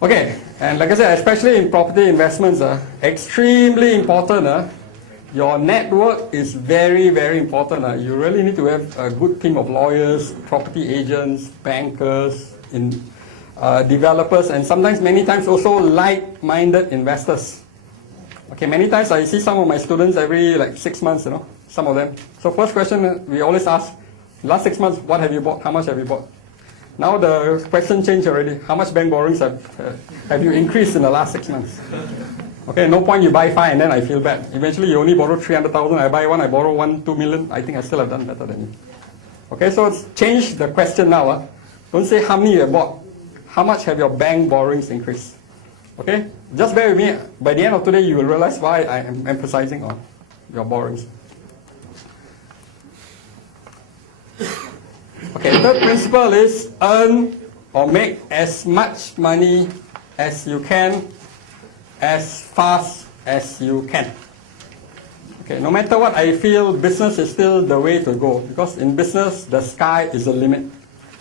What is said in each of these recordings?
Okay, and like I said, especially in property investments, extremely important. Your network is very, very important. You really need to have a good team of lawyers, property agents, bankers, developers, and sometimes, many times also like-minded investors. Okay, many times I see some of my students every 6 months, some of them. So first question we always ask, last 6 months, what have you bought? How much have you bought? Now the question changed already. How much bank borrowings have you increased in the last 6 months? Okay, no point you buy 5 and then I feel bad. Eventually you only borrow 300,000, I buy 1, I borrow 1, 2 million. I think I still have done better than you. Okay, so it's changed the question now. Don't say how many you have bought. How much have your bank borrowings increased? Okay, just bear with me. By the end of today you will realize why I am emphasizing on your borrowings. Okay, third principle is earn or make as much money as you can, as fast as you can. Okay, no matter what, I feel business is still the way to go, because in business, the sky is the limit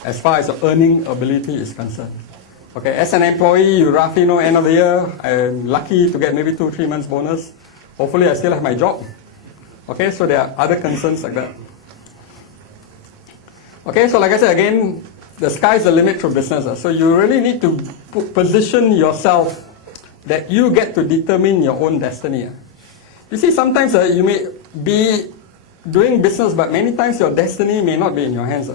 as far as your earning ability is concerned. Okay, as an employee, you roughly know end of the year, I'm lucky to get maybe 2-3 months bonus. Hopefully I still have my job. Okay, so there are other concerns like that. Okay, so like I said again, the sky is the limit for business. So you really need to position yourself that you get to determine your own destiny. You see, sometimes you may be doing business, but many times your destiny may not be in your hands.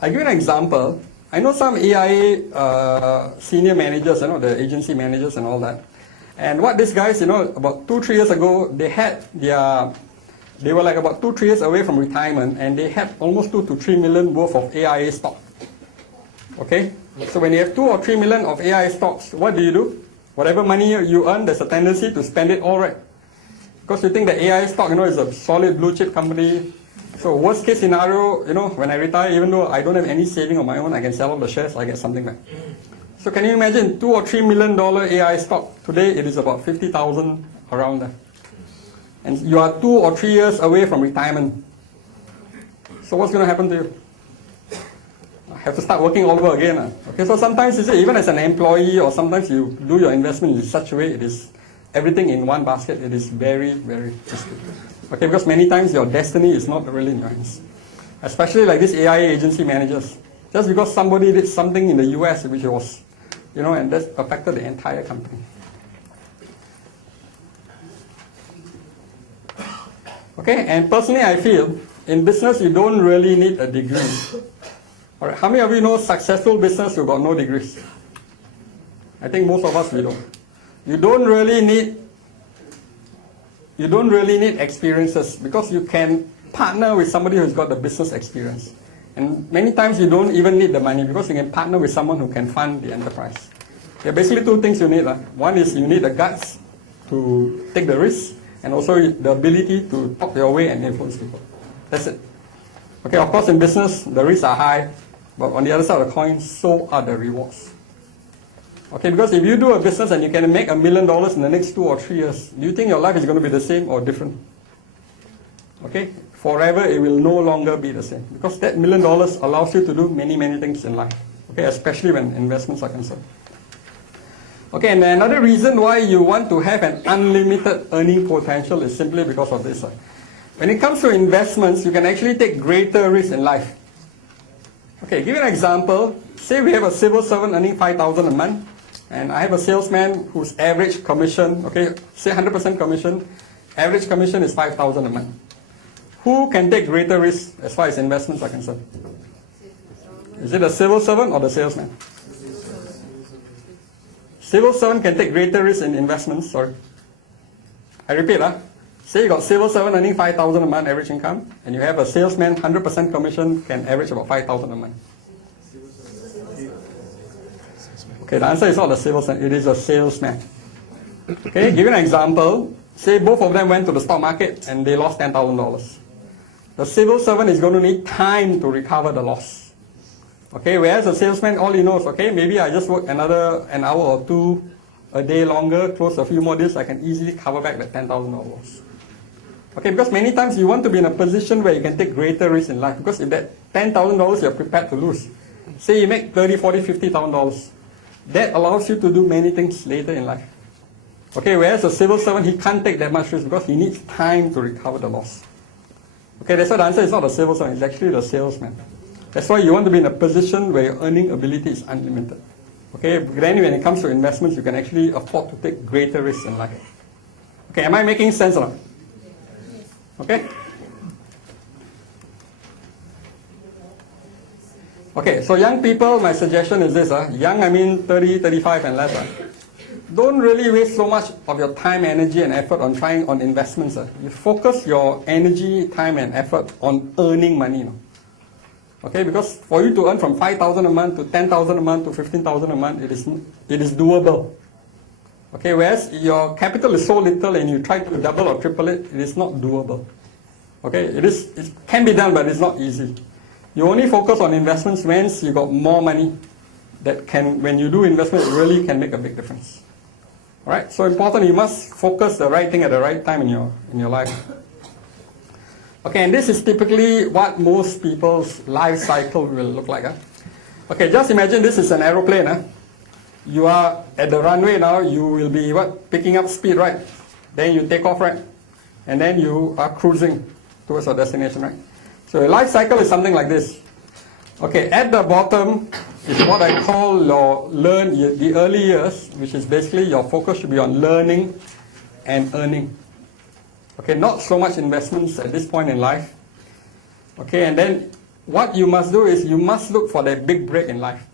I'll give you an example. I know some AIA senior managers, the agency managers and all that. And what these guys, about 2-3 years ago, they were like about 2-3 years away from retirement, and they had almost 2 to 3 million worth of AIA stock. Okay? So when you have 2 or 3 million of AIA stocks, what do? Whatever money you earn, there's a tendency to spend it all right. Because you think the AIA stock, is a solid blue chip company. So worst case scenario, when I retire, even though I don't have any saving of my own, I can sell all the shares, I get something back. So can you imagine, $2 or $3 million AIA stock? Today it is about 50,000 around there. And you are 2 or 3 years away from retirement. So what's going to happen to you? I have to start working all over again. Okay, so sometimes you see, even as an employee, or sometimes you do your investment in such a way, it is everything in one basket. It is very, very risky. Okay, because many times your destiny is not really in your hands. Especially like these AIA agency managers. Just because somebody did something in the US, which was, and that affected the entire company. Okay, and personally I feel, in business you don't really need a degree. Alright, how many of you know successful business who got no degrees? I think most of us we don't. You don't really need experiences, because you can partner with somebody who's got the business experience. And many times you don't even need the money, because you can partner with someone who can fund the enterprise. There are basically 2 things you need. One is you need the guts to take the risk, and also the ability to talk your way and influence people. That's it. Okay, of course in business, the risks are high, but on the other side of the coin, so are the rewards. Okay, because if you do a business and you can make $1 million in the next 2 or 3 years, do you think your life is going to be the same or different? Okay, forever it will no longer be the same, because that $1 million allows you to do many, many things in life. Okay, especially when investments are concerned. Okay, and another reason why you want to have an unlimited earning potential is simply because of this. When it comes to investments, you can actually take greater risks in life. Okay, give you an example. Say we have a civil servant earning 5,000 a month, and I have a salesman whose average commission, okay, say 100% commission, average commission is 5,000 a month. Who can take greater risks as far as investments are concerned? Is it the civil servant or the salesman? Civil servant can take greater risk in investments, sorry. I repeat, say you got civil servant earning 5,000 a month average income, and you have a salesman 100% commission can average about 5,000 a month. Okay, the answer is not the civil servant, it is a salesman. Okay, give you an example. Say both of them went to the stock market and they lost $10,000. The civil servant is going to need time to recover the loss. Okay, whereas a salesman, all he knows, okay, maybe I just work an hour or 2 a day longer, close a few more deals, I can easily cover back that $10,000 loss. Okay, because many times you want to be in a position where you can take greater risk in life, because if that $10,000 you're prepared to lose, say you make $30,000, $40,000, $50,000. That allows you to do many things later in life. Okay, whereas a civil servant, he can't take that much risk because he needs time to recover the loss. Okay, that's why the answer is not the civil servant, it's actually the salesman. That's why you want to be in a position where your earning ability is unlimited. Okay, but then when it comes to investments, you can actually afford to take greater risks in life. Okay, am I making sense or not? Okay? Okay, so young people, my suggestion is this. Young, I mean 30, 35 and less. Don't really waste so much of your time, energy and effort on trying on investments. You focus your energy, time and effort on earning money. Okay, because for you to earn from 5,000 a month to 10,000 a month to 15,000 a month, it is doable. Okay, whereas your capital is so little and you try to double or triple it, it is not doable. Okay, it can be done, but it's not easy. You only focus on investments once you got more money that can, when you do investment, it really can make a big difference. All right, so important, you must focus the right thing at the right time in your life. Okay, and this is typically what most people's life cycle will look like. Okay, just imagine this is an aeroplane. You are at the runway now, you will be picking up speed, right? Then you take off, right? And then you are cruising towards your destination, right? So your life cycle is something like this. Okay, at the bottom is what I call the early years, which is basically your focus should be on learning and earning. Okay, not so much investments at this point in life. Okay, and then what you must do is you must look for that big break in life.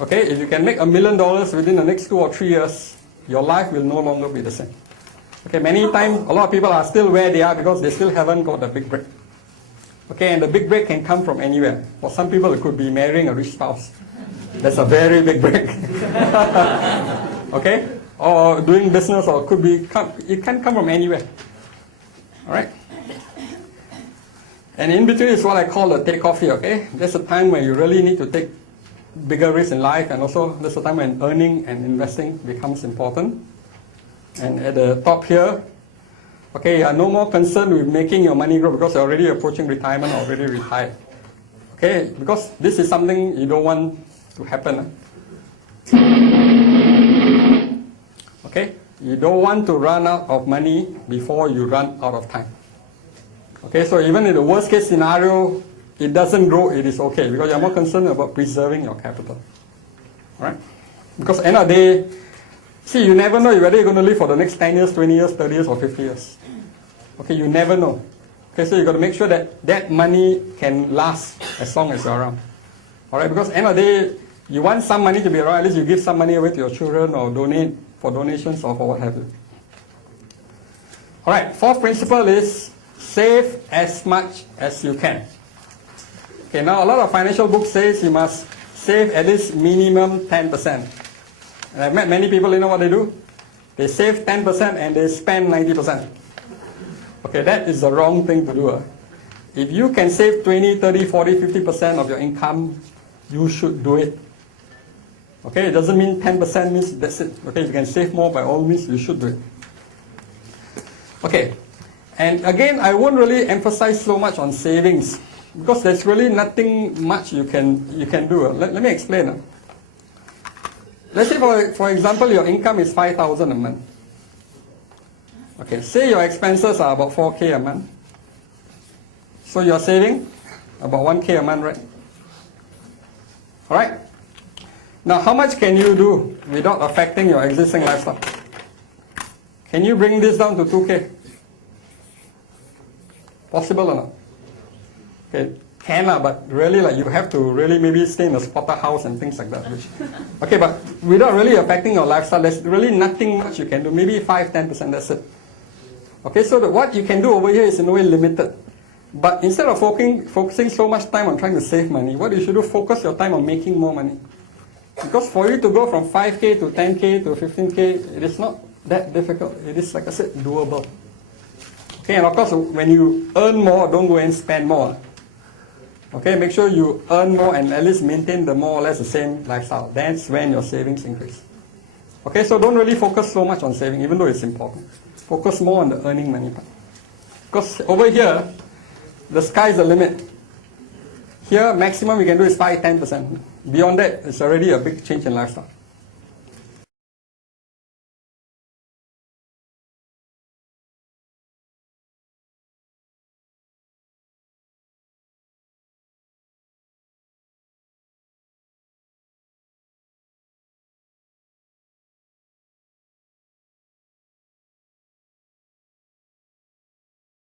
Okay, if you can make $1 million within the next 2 or 3 years, your life will no longer be the same. Okay, many times a lot of people are still where they are because they still haven't got the big break. Okay, and the big break can come from anywhere. For some people, it could be marrying a rich spouse. That's a very big break. Okay, or doing business, or it can come from anywhere. All right. And in between is what I call the takeoff here. Okay, that's a time where you really need to take bigger risks in life, and also that's a time when earning and investing becomes important. And at the top here, okay, you are no more concerned with making your money grow because you're already approaching retirement or already retired. Okay, because this is something you don't want to happen. Okay, you don't want to run out of money before you run out of time. Okay, so even in the worst case scenario, it doesn't grow, it is okay because you're more concerned about preserving your capital. Alright? Because end of the day, see, you never know whether you're going to live for the next 10 years, 20 years, 30 years, or 50 years. Okay, you never know. Okay, so you've got to make sure that that money can last as long as you're around. Alright, because end of the day, you want some money to be around, at least you give some money away to your children or donate for donations or for what have you. Alright, fourth principle is save as much as you can. Okay, now a lot of financial books says you must save at least minimum 10%. And I've met many people, you know what they do? They save 10% and they spend 90%. Okay, that is the wrong thing to do. If you can save 20, 30, 40, 50% of your income, you should do it. Okay, it doesn't mean 10% means that's it. Okay, if you can save more, by all means, you should do it. Okay, and again, I won't really emphasize so much on savings because there's really nothing much you can do. Let me explain. Let's say, for example, your income is 5,000 a month. Okay, say your expenses are about 4K a month. So you're saving about 1K a month, right? Alright? Now, how much can you do without affecting your existing lifestyle? Can you bring this down to 2K? Possible or not? Okay, but really you have to really maybe stay in a squatter house and things like that. Okay, but without really affecting your lifestyle, there's really nothing much you can do. Maybe 5-10%, that's it. Okay, so what you can do over here is in a way limited. But instead of focusing so much time on trying to save money, what you should do, focus your time on making more money. Because for you to go from 5K to 10K to 15K, it is not that difficult. It is, like I said, doable. Okay, and of course, when you earn more, don't go and spend more. Okay, make sure you earn more and at least maintain the more or less the same lifestyle. That's when your savings increase. Okay, so don't really focus so much on saving, even though it's important. Focus more on the earning money part. Because over here, the sky's the limit. Here, maximum you can do is 5-10%. Beyond that, it's already a big change in lifestyle.